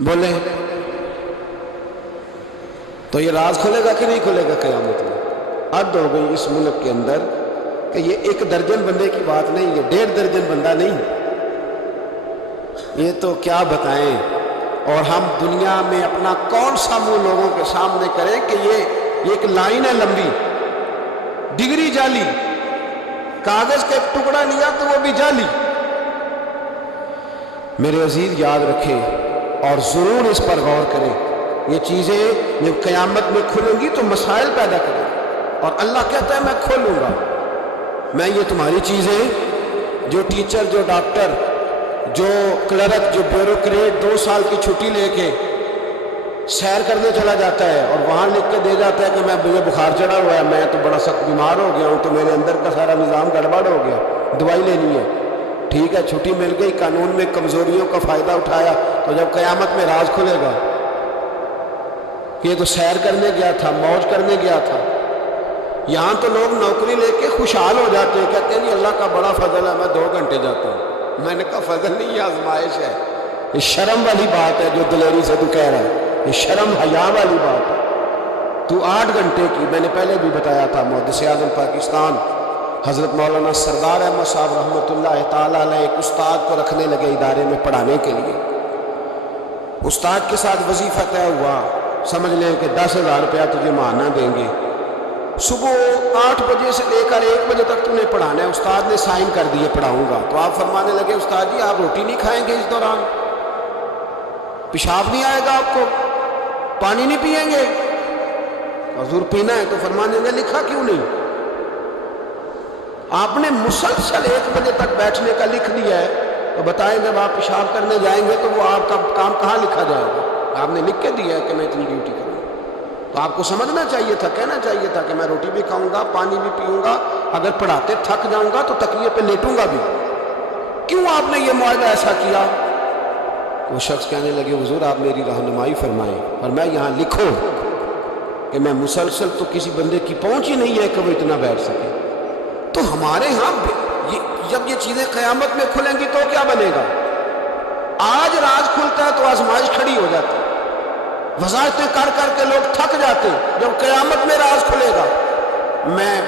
بولیں تو یہ راز کھلے گا کہ نہیں کھلے گا قیامت میں؟ حد ہو گئی اس ملک کے اندر کہ یہ 1 درجن بندے کی بات نہیں، یہ 1.5 درجن بندہ نہیں، یہ تو کیا بتائیں۔ اور ہم دنیا میں اپنا کون سا منہ لوگوں کے سامنے کریں کہ یہ ایک لائن ہے لمبی، ڈگری جعلی، کاغذ کا ایک ٹکڑا لیا تو وہ بھی جعلی۔ میرے عزیز یاد رکھیں اور ضرور اس پر غور کریں، یہ چیزیں جب قیامت میں کھلیں گی تو مسائل پیدا کریں گی، اور اللہ کہتا ہے میں کھولوں گا، میں یہ تمہاری چیزیں، جو ٹیچر، جو ڈاکٹر، جو کلرک، جو بیوروکریٹ 2 سال کی چھٹی لے کے سیر کرنے چلا جاتا ہے اور وہاں لکھ کے دے جاتا ہے کہ مجھے بخار چڑھا ہوا ہے، میں تو بڑا سخت بیمار ہو گیا ہوں، تو میرے اندر کا سارا نظام گڑبڑ ہو گیا، دوائی لینی ہے، ٹھیک ہے چھٹی مل گئی، قانون میں کمزوریوں کا فائدہ اٹھایا، تو جب قیامت میں راز کھلے گا کہ یہ تو سیر کرنے گیا تھا، موج کرنے گیا تھا۔ یہاں تو لوگ نوکری لے کے خوشحال ہو جاتے ہیں، کہتے ہیں جی اللہ کا بڑا فضل ہے، میں 2 گھنٹے جاتا ہوں۔ میں نے کہا فضل نہیں، یہ آزمائش ہے، یہ شرم والی بات ہے جو دلیری سے تو کہہ رہا ہے، یہ شرم حیا والی بات ہے۔ تو 8 گھنٹے کی، میں نے پہلے بھی بتایا تھا، محدث اعظم پاکستان حضرت مولانا سردار احمد صاحب رحمۃ اللہ تعالیٰ علیہ ایک استاد کو رکھنے لگے ادارے میں پڑھانے کے لیے۔ استاد کے ساتھ وظیفہ طے ہوا، سمجھ لیں کہ 10,000 روپیہ تجھے ماہانہ دیں گے، صبح 8 بجے سے لے کر 1 بجے تک تمہیں پڑھانا ہے۔ استاد نے سائن کر دیے پڑھاؤں گا، تو آپ فرمانے لگے استاد جی آپ روٹی نہیں کھائیں گے اس دوران؟ پیشاب نہیں آئے گا آپ کو؟ پانی نہیں پئیں گے؟ حضور پینا ہے، تو فرمانے لگے لکھا کیوں نہیں؟ آپ نے مسلسل 1 بجے تک بیٹھنے کا لکھ دیا ہے، تو بتائیں جب آپ پیشاب کرنے جائیں گے تو وہ آپ کا کام کہاں لکھا جائے گا؟ آپ نے لکھ کے دیا ہے کہ میں اتنی ڈیوٹی کروں، تو آپ کو سمجھنا چاہیے تھا، کہنا چاہیے تھا کہ میں روٹی بھی کھاؤں گا، پانی بھی پیوں گا، اگر پڑھاتے تھک جاؤں گا تو تکیے پہ لیٹوں گا بھی۔ کیوں آپ نے یہ معاہدہ ایسا کیا؟ وہ شخص کہنے لگے حضور آپ میری رہنمائی فرمائیں، اور میں یہاں لکھو کہ میں مسلسل، تو کسی بندے کی پہنچ ہی نہیں ہے کہ وہ اتنا بیٹھ سکے۔ تو ہمارے ہاں جب یہ چیزیں قیامت میں کھلیں گی تو کیا بنے گا؟ آج راز کھلتا ہے تو آزمائش کھڑی ہو جاتی ہے، وظائفیں کر کر کے لوگ تھک جاتے، جب قیامت میں راز کھلے گا۔ میں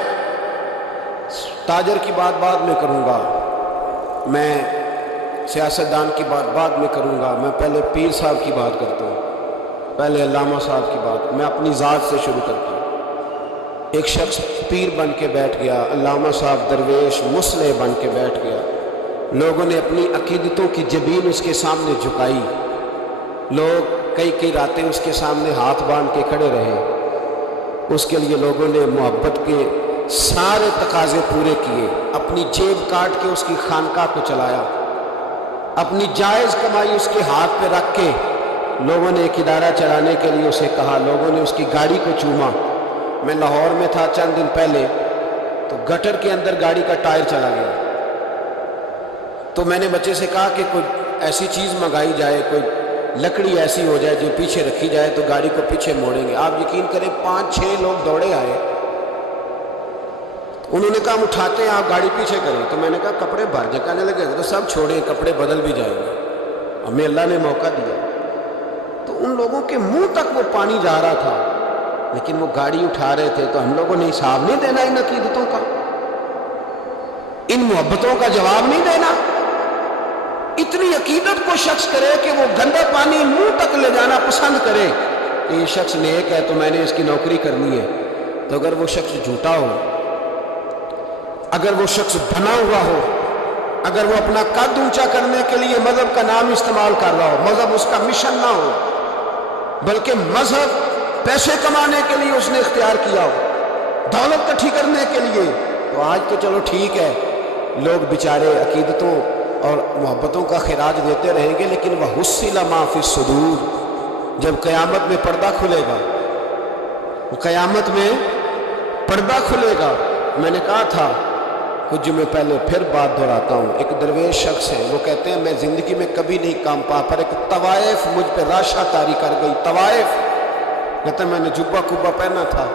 تاجر کی بات بعد میں کروں گا، میں سیاستدان کی بات بعد میں کروں گا، میں پہلے پیر صاحب کی بات کرتا ہوں، پہلے علامہ صاحب کی بات، میں اپنی ذات سے شروع کرتا ہوں۔ ایک شخص پیر بن کے بیٹھ گیا، علامہ صاحب درویش مصلح بن کے بیٹھ گیا، لوگوں نے اپنی عقیدتوں کی جبین اس کے سامنے جھکائی، لوگ کئی راتیں اس کے سامنے ہاتھ باندھ کے کھڑے رہے، اس کے لیے لوگوں نے محبت کے سارے تقاضے پورے کیے، اپنی جیب کاٹ کے اس کی خانقاہ کو چلایا، اپنی جائز کمائی اس کے ہاتھ پہ رکھ کے لوگوں نے ایک ادارہ چلانے کے لیے اسے کہا، لوگوں نے اس کی گاڑی کو چوما۔ میں لاہور میں تھا چند دن پہلے، تو گٹر کے اندر گاڑی کا ٹائر چلا گیا، تو میں نے بچے سے کہا کہ کوئی ایسی چیز منگائی جائے، کوئی لکڑی ایسی ہو جائے جو پیچھے رکھی جائے تو گاڑی کو پیچھے موڑیں گے۔ آپ یقین کریں 5-6 لوگ دوڑے آئے، انہوں نے کہا ہم اٹھاتے ہیں، آپ گاڑی پیچھے کریں۔ تو میں نے کہا کپڑے بھر جائے، کہنے لگے تو سب چھوڑیں، کپڑے بدل بھی جائیں گے، ہمیں اللہ نے موقع دیا۔ تو ان لوگوں کے منہ تک وہ پانی جا رہا تھا، لیکن وہ گاڑی اٹھا رہے تھے، تو ہم لوگوں نے حساب نہیں دینا ان عقیدتوں کا، ان محبتوں کا جواب نہیں دینا؟ اتنی عقیدت کو شخص کرے کہ وہ گندا پانی منہ تک لے جانا پسند کرے کہ یہ شخص نیک ہے تو میں نے اس کی نوکری کرنی ہے۔ تو اگر وہ شخص جھوٹا ہو، اگر وہ شخص بنا ہوا ہو، اگر وہ اپنا قد اونچا کرنے کے لیے مذہب کا نام استعمال کر رہا ہو، مذہب اس کا مشن نہ ہو، بلکہ مذہب پیسے کمانے کے لیے اس نے اختیار کیا ہو، دولت اکٹھی کرنے کے لیے، تو آج تو چلو ٹھیک ہے، لوگ بیچارے عقیدتوں اور محبتوں کا خراج دیتے رہیں گے، لیکن وَحُصِّلَ مَا فِي الصُّدُورِ، جب قیامت میں پردہ کھلے گا، قیامت میں پردہ کھلے گا۔ میں نے کہا تھا کچھ جمعے پہلے، پھر بات دہراتا ہوں، ایک درویش شخص ہے، وہ کہتے ہیں میں زندگی میں کبھی نہیں کام پا، پر ایک طوائف مجھ پہ راشا طاری کر گئی، طوائف، کہتے ہیں میں نے جبہ کبہ پہنا تھا،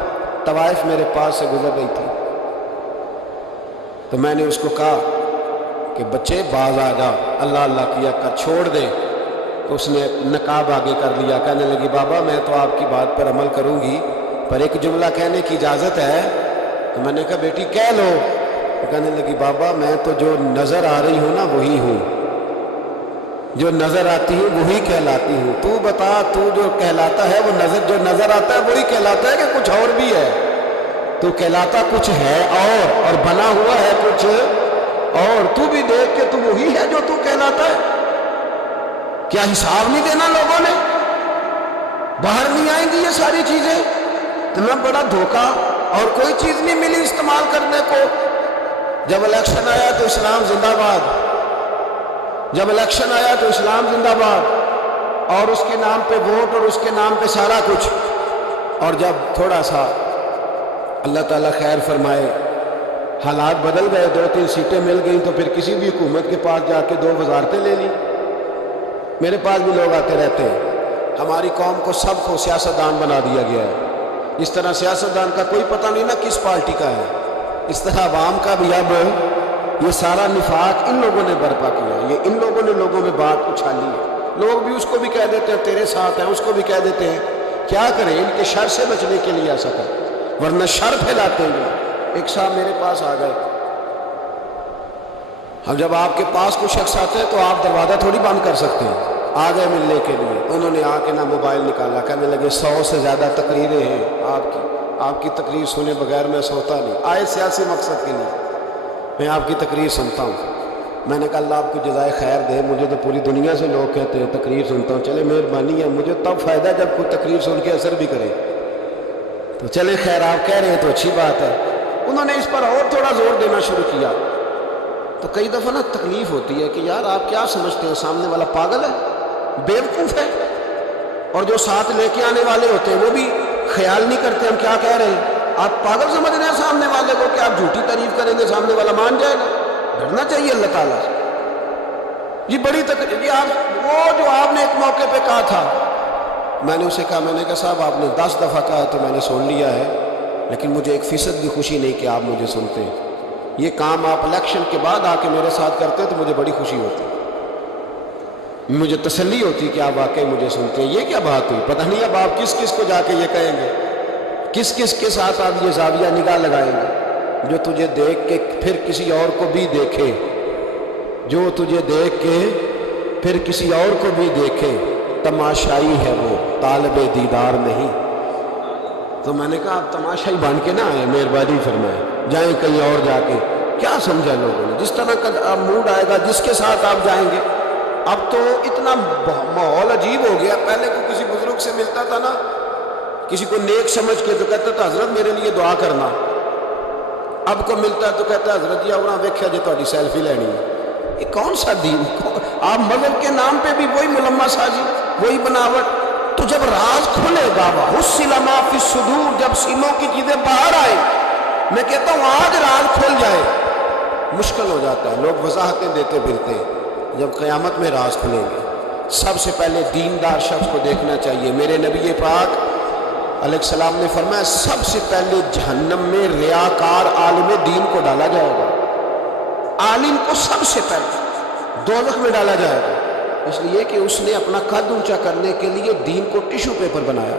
طوائف میرے پاس سے گزر گئی تھی، تو میں نے اس کو کہا کہ بچے باز آ جا، اللہ اللہ کیا کر، چھوڑ دے، تو اس نے نقاب آگے کر لیا، کہنے لگی بابا میں تو آپ کی بات پر عمل کروں گی پر ایک جملہ کہنے کی اجازت ہے؟ تو میں نے کہا بیٹی کہہ لو۔ تو کہنے لگی بابا میں تو جو نظر آ رہی ہوں نا وہی ہوں، جو نظر آتی ہوں وہی کہلاتی ہوں، تو بتا تو جو کہلاتا ہے وہ جو نظر آتا ہے وہی کہلاتا ہے کہ کچھ اور بھی ہے؟ تو کہلاتا کچھ ہے اور بنا ہوا ہے کچھ اور، تو بھی دیکھ کہ تو وہی ہے جو تو کہلاتا ہے۔ کیا حساب نہیں دینا لوگوں نے؟ باہر نہیں آئیں گی یہ ساری چیزیں؟ اتنا بڑا دھوکہ، اور کوئی چیز نہیں ملی استعمال کرنے کو۔ جب الیکشن آیا تو اسلام زندہ باد، جب الیکشن آیا تو اسلام زندہ باد، اور اس کے نام پہ ووٹ اور اس کے نام پہ سارا کچھ۔ اور جب تھوڑا سا اللہ تعالیٰ خیر فرمائے حالات بدل گئے، 2-3 سیٹیں مل گئیں، تو پھر کسی بھی حکومت کے پاس جا کے 2 وزارتیں لے لی۔ میرے پاس بھی لوگ آتے رہتے ہیں۔ ہماری قوم کو سب کو سیاستدان بنا دیا گیا ہے۔ اس طرح سیاستدان کا کوئی پتہ نہیں نا کس پارٹی کا ہے، اس طرح عوام کا بھی اب یہ سارا نفاق ان لوگوں نے برپا کیا ہے، یہ ان لوگوں نے لوگوں میں بات اچھالی ہے۔ لوگ بھی اس کو بھی کہہ دیتے ہیں تیرے ساتھ ہیں، اس کو بھی کہہ دیتے ہیں۔ کیا کریں، ان کے شر سے بچنے کے لیے ایسا کریں، ورنہ شر پھیلاتے ہیں۔ ایک صاحب میرے پاس آ گئے، اب جب آپ کے پاس کوئی شخص آتے ہیں تو آپ دروازہ تھوڑی بند کر سکتے ہیں۔ آ گئے ملنے کے لیے، انہوں نے آ کے نہ موبائل نکالا، کہنے لگے 100 سے زیادہ تقریریں ہیں آپ کی تقریر سنے بغیر میں سوتا نہیں، آئے سیاسی مقصد کے لیے، میں آپ کی تقریر سنتا ہوں۔ میں نے کہا اللہ آپ کو جزائے خیر دے، مجھے تو پوری دنیا سے لوگ کہتے ہیں تقریر سنتا ہوں، چلے مہربانی ہے، مجھے تب فائدہ ہے جب کوئی تقریر سن کے اثر بھی کرے، تو چلے خیر آپ کہہ رہے ہیں تو اچھی بات ہے۔ انہوں نے اس پر اور تھوڑا زور دینا شروع کیا، تو کئی دفعہ نا تکلیف ہوتی ہے کہ یار آپ کیا سمجھتے ہیں سامنے والا پاگل ہے، بیوقوف ہے، اور جو ساتھ لے کے آنے والے ہوتے ہیں وہ بھی خیال نہیں کرتے ہم کیا کہہ رہے ہیں۔ آپ پاگل سمجھ رہے ہیں سامنے والے کو کہ آپ جھوٹی تعریف کریں گے سامنے والا مان جائے گا؟ ڈرنا چاہیے اللہ تعالیٰ سے۔ یہ بڑی تکلیف، یہ وہ جو آپ نے ایک موقع پہ کہا تھا، میں نے اسے کہا، میں نے کہا صاحب آپ نے 10 دفعہ کہا تو میں نے سن لیا ہے، لیکن مجھے 1% بھی خوشی نہیں کہ آپ مجھے سنتے۔ یہ کام آپ الیکشن کے بعد آ کے میرے ساتھ کرتے تو مجھے بڑی خوشی ہوتی، مجھے تسلی ہوتی کہ آپ واقعی مجھے سنتے ہیں۔ یہ کیا بات ہوئی؟ پتہ نہیں اب آپ کس کس کو جا کے یہ کہیں گے، کس کس کے ساتھ آپ یہ زاویہ نگاہ لگائیں گے؟ جو تجھے دیکھ کے پھر کسی اور کو بھی دیکھے، جو تجھے دیکھ کے پھر کسی اور کو بھی دیکھے، تماشائی ہے وہ، طالب دیدار نہیں۔ تو میں نے کہا آپ تماشائی بن کے نہ آئے، مہربانی فرمائے، جائیں کہیں اور جا کے۔ کیا سمجھا لوگوں نے؟ جس طرح کا موڈ آئے گا، جس کے ساتھ آپ جائیں گے۔ اب تو اتنا ماحول عجیب ہو گیا، پہلے کو کسی بزرگ سے ملتا تھا نا، کسی کو نیک سمجھ کے تو کہتا تھا حضرت میرے لیے دعا کرنا، اب کو ملتا ہے تو کہتا ہے حضرت جی آؤں ویکھیا جی تہاڈی سیلفی لینی ہے۔ یہ کون سا دین؟ آپ مذہب کے نام پہ بھی وہی ملمہ سازی، وہی بناوٹ۔ تو جب راز کھلے گا، وحصل ما فی الصدور، جب سینوں کی چیزیں باہر آئے، میں کہتا ہوں آج راز کھل جائے، مشکل ہو جاتا ہے، لوگ وضاحتیں دیتے پھرتے ہیں۔ جب قیامت میں راز کھلیں گے، سب سے پہلے دیندار شخص کو دیکھنا چاہیے۔ میرے نبی پاک علیہ السلام نے فرمایا سب سے پہلے جہنم میں ریاکار عالم دین کو ڈالا جائے گا، عالم کو سب سے پہلے دوزخ میں ڈالا جائے گا، اس لیے کہ اس نے اپنا قد اونچا کرنے کے لیے دین کو ٹیشو پیپر بنایا۔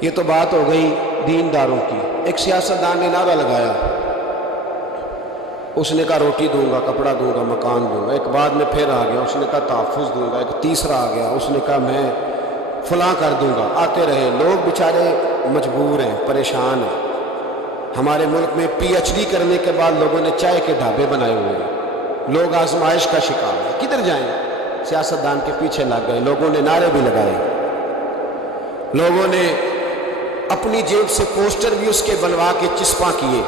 یہ تو بات ہو گئی دینداروں کی۔ ایک سیاستدان نے نعرہ لگایا، اس نے کہا روٹی دوں گا، کپڑا دوں گا، مکان دوں گا۔ ایک بعد میں پھر آ گیا، اس نے کہا تحفظ دوں گا۔ ایک تیسرا آ گیا، اس نے کہا میں فلاں کر دوں گا۔ آتے رہے، لوگ بیچارے مجبور ہیں، پریشان ہیں۔ ہمارے ملک میں پی ایچ ڈی کرنے کے بعد لوگوں نے چائے کے ڈھابے بنائے ہوئے ہیں، لوگ آزمائش کا شکار ہیں۔ کدھر جائیں؟ سیاستدان کے پیچھے لگ گئے، لوگوں نے نعرے بھی لگائے، لوگوں نے اپنی جیب سے پوسٹر بھی اس کے بنوا کے چسپاں کیے،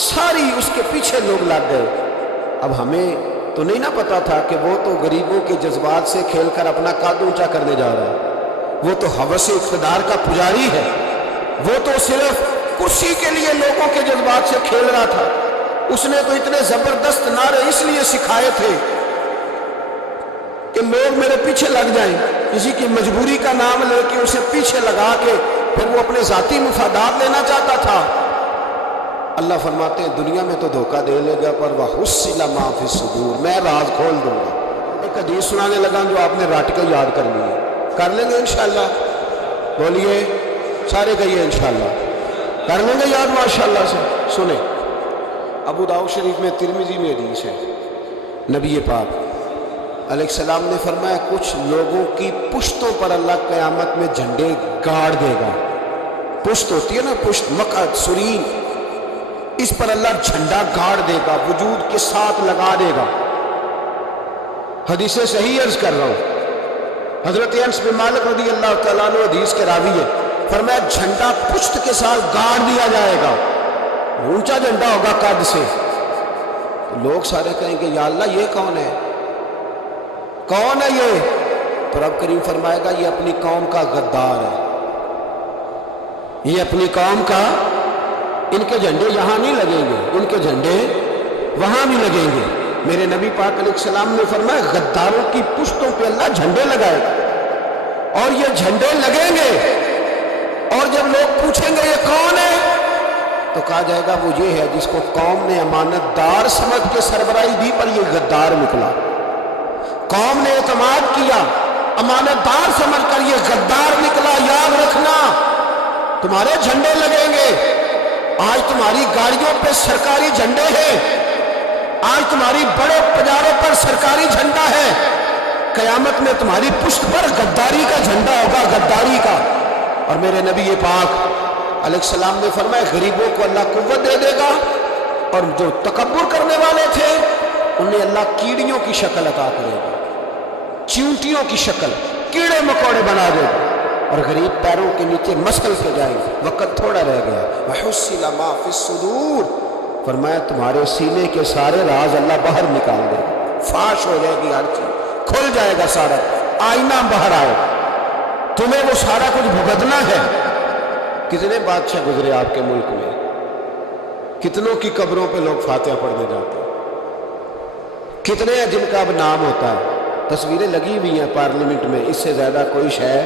ساری اس کے پیچھے لوگ لگ گئے۔ اب ہمیں تو نہیں نہ پتا تھا کہ وہ تو غریبوں کے جذبات سے کھیل کر اپنا قد اونچا کرنے جا رہا ہے، وہ تو ہوس اقتدار کا پجاری ہے، وہ تو صرف کرسی کے لیے لوگوں کے جذبات سے کھیل رہا تھا۔ اس نے تو اتنے زبردست نعرے اس لیے سکھائے تھے کہ لوگ میرے پیچھے لگ جائیں، کسی کی مجبوری کا نام لے کے اسے پیچھے لگا کے پھر وہ اپنے ذاتی مفادات لینا چاہتا تھا۔ اللہ فرماتے ہیں دنیا میں تو دھوکہ دے لے گا، پر وَحُصِّلَ مَا فِي الصُّدُورِ، میں راز کھول دوں گا۔ ایک ایک حدیث سنانے لگا جو آپ نے رٹ کے یاد کر لی ہے. کر لیں گے انشاءاللہ؟ بولیے سارے کہیے انشاءاللہ کر لیں گے یاد ماشاءاللہ سے. سنیں ابو داؤد شریف میں ترمذی میں حدیث ہے. نبی پاک علیہ السلام نے فرمایا کچھ لوگوں کی پشتوں پر اللہ قیامت میں جھنڈے گاڑ دے گا. پشت ہوتی ہے نا، پشت، مقعد، سرین، اس پر اللہ جھنڈا گاڑ دے گا، وجود کے ساتھ لگا دے گا. حدیث صحیح عرض کر رہا ہوں. حضرت انس بن مالک رضی اللہ تعالیٰ عنہ حدیث کے راوی ہے، فرمایا جھنڈا پشت کے ساتھ گاڑ دیا جائے گا. اونچا جھنڈا ہوگا قد سے. لوگ سارے کہیں گے یا اللہ یہ کون ہے، کون ہے یہ؟ تو رب کریم فرمائے گا یہ اپنی قوم کا غدار ہے، یہ اپنی قوم کا. ان کے جھنڈے یہاں نہیں لگیں گے، ان کے جھنڈے وہاں بھی لگیں گے. میرے نبی پاک علیہ السلام نے فرمایا غداروں کی پشتوں پہ اللہ جھنڈے لگائے گا، اور یہ جھنڈے لگیں گے. اور جب لوگ پوچھیں گے یہ کون ہے، تو کہا جائے گا وہ یہ ہے جس کو قوم نے امانت دار سمجھ کے سربراہی دی پر یہ غدار نکلا. قوم نے اعتماد کیا، امانت دار سمجھ کر یہ غدار نکلا. یاد رکھنا تمہارے جھنڈے لگیں گے. آج تمہاری گاڑیوں پہ سرکاری جھنڈے ہیں، آج تمہاری بڑے بازاروں پر سرکاری جھنڈا ہے. قیامت میں تمہاری پشت پر غداری کا جھنڈا ہوگا، غداری کا. اور میرے نبی پاک علیہ السلام نے فرمایا غریبوں کو اللہ قوت دے دے گا، اور جو تکبر کرنے والے تھے انہیں اللہ کیڑیوں کی شکل عطا کرے گا، چیونٹیوں کی شکل، کیڑے مکوڑے بنا دے گا، اور غریب پیروں کے نیچے مسل کے جائیں گے. وقت تھوڑا رہ گیا. وَحُصِّلَ مَا فِي الصُّدُورِ، فرمایا تمہارے سینے کے سارے راز اللہ باہر نکال دے گا. فاش ہو جائے گی، ہر چیز کھل جائے گا، سارا آئینہ باہر آئے گا. تمہیں وہ سارا کچھ بھگتنا ہے. کتنے بادشاہ گزرے آپ کے ملک میں، کتنوں کی قبروں پہ لوگ فاتحہ پڑھنے جاتے ہیں، کتنے ہیں جن کا اب نام ہوتا ہے. تصویریں لگی ہوئی ہیں پارلیمنٹ میں، اس سے زیادہ کوئی شے.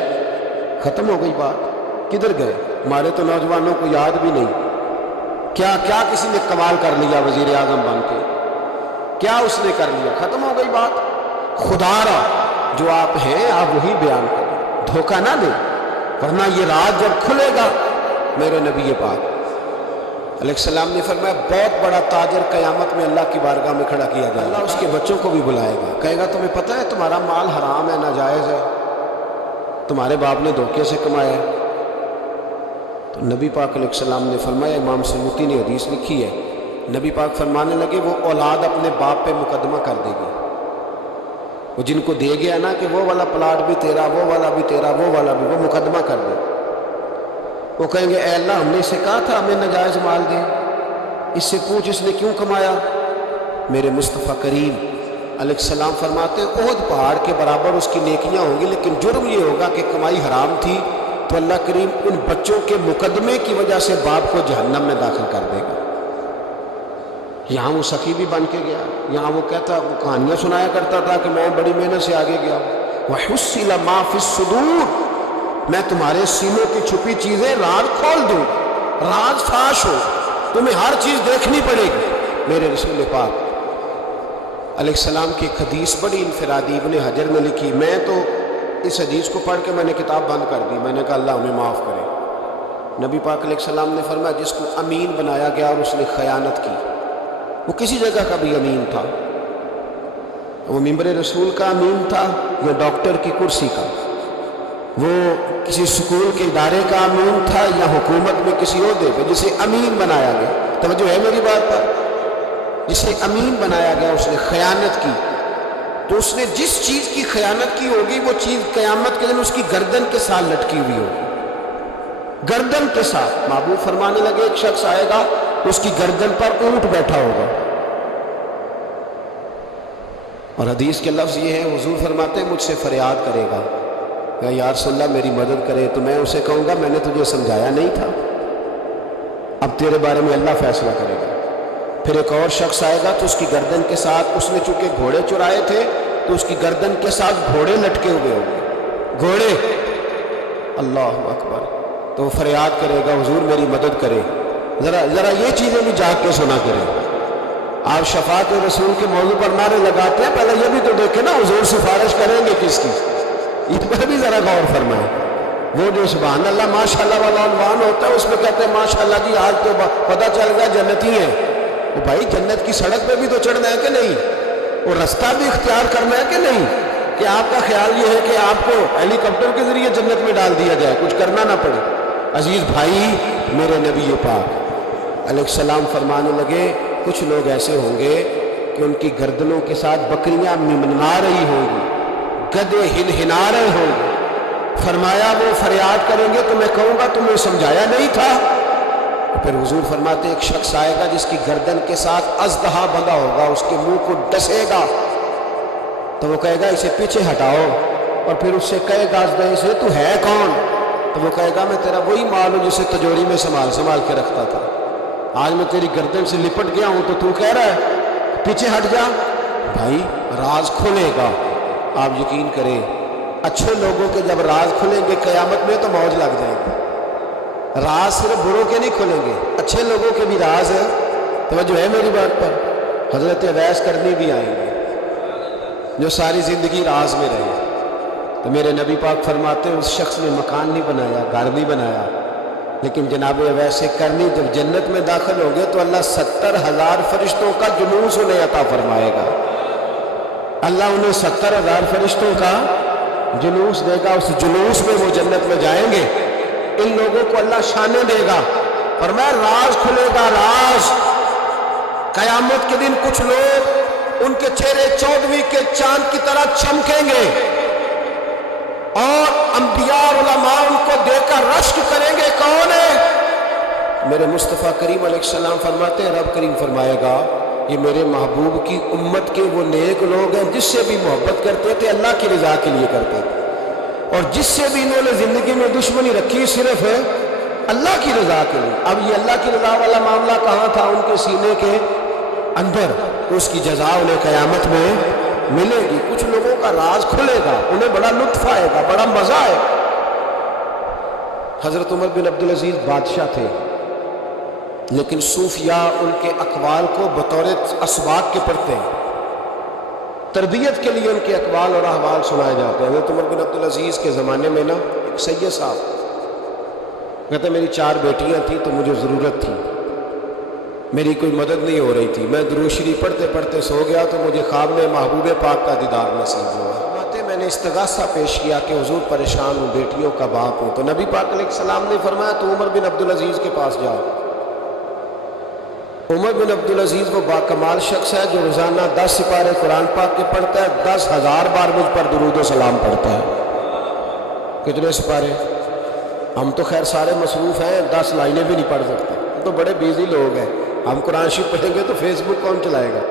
ختم ہو گئی بات. کدھر گئے ہمارے تو نوجوانوں کو یاد بھی نہیں. کیا کیا کسی نے کمال کر لیا وزیر اعظم بن کے، کیا اس نے کر لیا؟ ختم ہو گئی بات. خدا را جو آپ ہیں آپ وہی بیان کریں، دھوکہ نہ دیں، ورنہ یہ راز جب کھلے گا. میرے نبی پاک علیہ السلام نے فرمایا بہت بڑا تاجر قیامت میں اللہ کی بارگاہ میں کھڑا کیا جائے گا. اللہ اس کے بچوں کو بھی بلائے گا، کہے گا تمہیں پتہ ہے تمہارا مال حرام ہے، ناجائز ہے، تمہارے باپ نے دھوکے سے کمایا ہے. تو نبی پاک علیہ السلام نے فرمایا، امام سیوطی نے حدیث لکھی ہے، نبی پاک فرمانے لگے وہ اولاد اپنے باپ پہ مقدمہ کر دے گی. وہ جن کو دے گیا نا کہ وہ والا پلاٹ بھی تیرا، وہ والا بھی تیرا، وہ والا بھی، وہ مقدمہ کر دے. وہ کہیں گے اے اللہ ہم نے اسے کہا تھا ہمیں ناجائز مال دے، اس سے پوچھ اس نے کیوں کمایا. میرے مصطفیٰ کریم علیہ السلام فرماتے ہیں احد پہاڑ کے برابر اس کی نیکیاں ہوں گی، لیکن جرم یہ ہوگا کہ کمائی حرام تھی، تو اللہ کریم ان بچوں کے مقدمے کی وجہ سے باپ کو جہنم میں داخل کر دے گا. یہاں وہ سخی بھی بن کے گیا، یہاں وہ کہتا، وہ کہانیاں سنایا کرتا تھا کہ میں بڑی محنت سے آگے گیا. وَحُصِّلَ مَا فِي الصُّدُورِ، میں تمہارے سینوں کی چھپی چیزیں راز کھول دوں، راز فاش ہو، تمہیں ہر چیز دیکھنی پڑے گی. میرے رسول پاک علیہ السلام کی ایک حدیث بڑی انفرادی ابن حجر نے لکھی. میں تو اس حدیث کو پڑھ کے میں نے کتاب بند کر دی. میں نے کہا اللہ ہمیں معاف کرے. نبی پاک علیہ السلام نے فرمایا جس کو امین بنایا گیا اور اس نے خیانت کی، وہ کسی جگہ کا بھی امین تھا، وہ ممبر رسول کا امین تھا یا ڈاکٹر کی کرسی کا، وہ کسی سکول کے ادارے کا امین تھا یا حکومت میں کسی عہدے پہ، جسے امین بنایا گیا. توجہ ہے میری بات پر؟ جسے امین بنایا گیا اس نے خیانت کی، تو اس نے جس چیز کی خیانت کی ہوگی وہ چیز قیامت کے دن اس کی گردن کے ساتھ لٹکی ہوئی ہوگی، گردن کے ساتھ. محبوب فرمانے لگے ایک شخص آئے گا اس کی گردن پر اونٹ بیٹھا ہوگا، اور حدیث کے لفظ یہ ہے، حضور فرماتے ہیں مجھ سے فریاد کرے گا یا رسول اللہ میری مدد کرے، تو میں اسے کہوں گا میں نے تجھے سمجھایا نہیں تھا، اب تیرے بارے میں اللہ فیصلہ کرے گا. پھر ایک اور شخص آئے گا تو اس کی گردن کے ساتھ، اس نے چونکہ گھوڑے چرائے تھے تو اس کی گردن کے ساتھ گھوڑے لٹکے ہوئے ہوں گے، گھوڑے. اللہ اکبر. تو وہ فریاد کرے گا حضور میری مدد کرے. ذرا یہ چیزیں بھی جاگ کے سنا کرے. آپ شفاعت رسول کے موضوع پر نعرے لگاتے ہیں، پہلے یہ بھی تو دیکھیں نا حضور سفارش کریں گے کس کی، اس پر بھی ذرا غور فرمائیں۔ وہ جو سبحان اللہ ماشاء اللہ والا عنوان ہوتا ہے، اس میں کہتے ہیں ماشاء اللہ جی آج تو پتہ چل گیا جنتی ہیں۔ تو بھائی جنت کی سڑک پہ بھی تو چڑھنا ہے کہ نہیں، اور رستہ بھی اختیار کرنا ہے کہ نہیں، کہ آپ کا خیال یہ ہے کہ آپ کو ہیلی کاپٹر کے ذریعے جنت میں ڈال دیا جائے، کچھ کرنا نہ پڑے۔ عزیز بھائی، میرے نبی پاک علیہ السلام فرمانے لگے کچھ لوگ ایسے ہوں گے کہ ان کی گردنوں کے ساتھ بکریاں ممنا رہی ہوں گی، گدھے ہنہنا رہے ہوں گے۔ فرمایا وہ فریاد کریں گے تو میں کہوں گا تمہیں سمجھایا نہیں تھا؟ پھر حضور فرماتے ایک شخص آئے گا جس کی گردن کے ساتھ اژدہا بندھا ہوگا، اس کے منہ کو ڈسے گا، تو وہ کہے گا اسے پیچھے ہٹاؤ، اور پھر اس سے کہے گا اژدہے سے تو ہے کون؟ تو وہ کہے گا میں تیرا وہی مال ہوں جسے تجوری میں سنبھال کے رکھتا تھا، آج میں تیری گردن سے لپٹ گیا ہوں تو کہہ رہا ہے پیچھے ہٹ جا۔ بھائی راز کھلے گا، آپ یقین کریں، اچھے لوگوں کے جب راز کھلیں گے قیامت میں تو موج لگ جائے گی۔ راز صرف بروں کے نہیں کھلیں گے، اچھے لوگوں کے بھی راز ہے۔ توجہ ہے میری بات پر؟ حضرت اویس کرنی بھی آئیں گے جو ساری زندگی راز میں رہے، تو میرے نبی پاک فرماتے ہیں اس شخص نے مکان نہیں بنایا، گھر نہیں بنایا، لیکن جناب اویس کرنی جب جنت میں داخل ہوں گے تو اللہ 70,000 فرشتوں کا جلوس انہیں عطا فرمائے گا۔ اللہ انہیں 70,000 فرشتوں کا جلوس دے گا، اس جلوس میں وہ جنت میں جائیں گے، ان لوگوں کو اللہ شانیں دے گا، فرمایا راز کھلے گا، راز۔ قیامت کے دن کچھ لوگ ان کے چہرے 14ویں کے چاند کی طرح چمکیں گے، اور انبیاء اور علماء ان کو دیکھ کر رشک کریں گے کون ہے؟ میرے مصطفیٰ کریم علیہ السلام فرماتے ہیں رب کریم فرمائے گا یہ میرے محبوب کی امت کے وہ نیک لوگ ہیں جس سے بھی محبت کرتے تھے اللہ کی رضا کے لیے کرتے تھے، اور جس سے بھی انہوں نے زندگی میں دشمنی رکھی صرف ہے اللہ کی رضا کے لیے۔ اب یہ اللہ کی رضا والا معاملہ کہاں تھا؟ ان کے سینے کے اندر، تو اس کی جزا انہیں قیامت میں ملے گی۔ کچھ لوگوں کا راز کھلے گا، انہیں بڑا لطف آئے گا، بڑا مزہ آئے گا۔ حضرت عمر بن عبدالعزیز بادشاہ تھے، لیکن صوفیاء ان کے اقوال کو بطور اسباق کے پڑھتے ہیں، تربیت کے لیے ان کے اقوال اور احوال سنائے جاتے ہیں۔ حضرت عمر بن عبدالعزیز کے زمانے میں نا ایک سید صاحب کہتے میری 4 بیٹیاں تھیں تو مجھے ضرورت تھی، میری کوئی مدد نہیں ہو رہی تھی، میں درود شریف پڑھتے پڑھتے سو گیا تو مجھے خواب میں محبوب پاک کا دیدار نصیب ہوا۔ میں نے استغاثہ پیش کیا کہ حضور پریشان ہوں، بیٹیوں کا باپ ہوں، تو نبی پاک علیہ السلام نے فرمایا تو عمر بن عبدالعزیز کے پاس جاؤ۔ عمر بن عبدالعزیز وہ باکمال شخص ہے جو روزانہ 10 سپارے قرآن پاک کے پڑھتا ہے، 10,000 بار مجھ پر درود و سلام پڑھتا ہے۔ کتنے سپارے؟ ہم تو خیر سارے مصروف ہیں، 10 لائنیں بھی نہیں پڑھ سکتے، ہم تو بڑے بیزی لوگ ہیں، ہم قرآن شریف پڑھیں گے تو فیس بک کون چلائے گا؟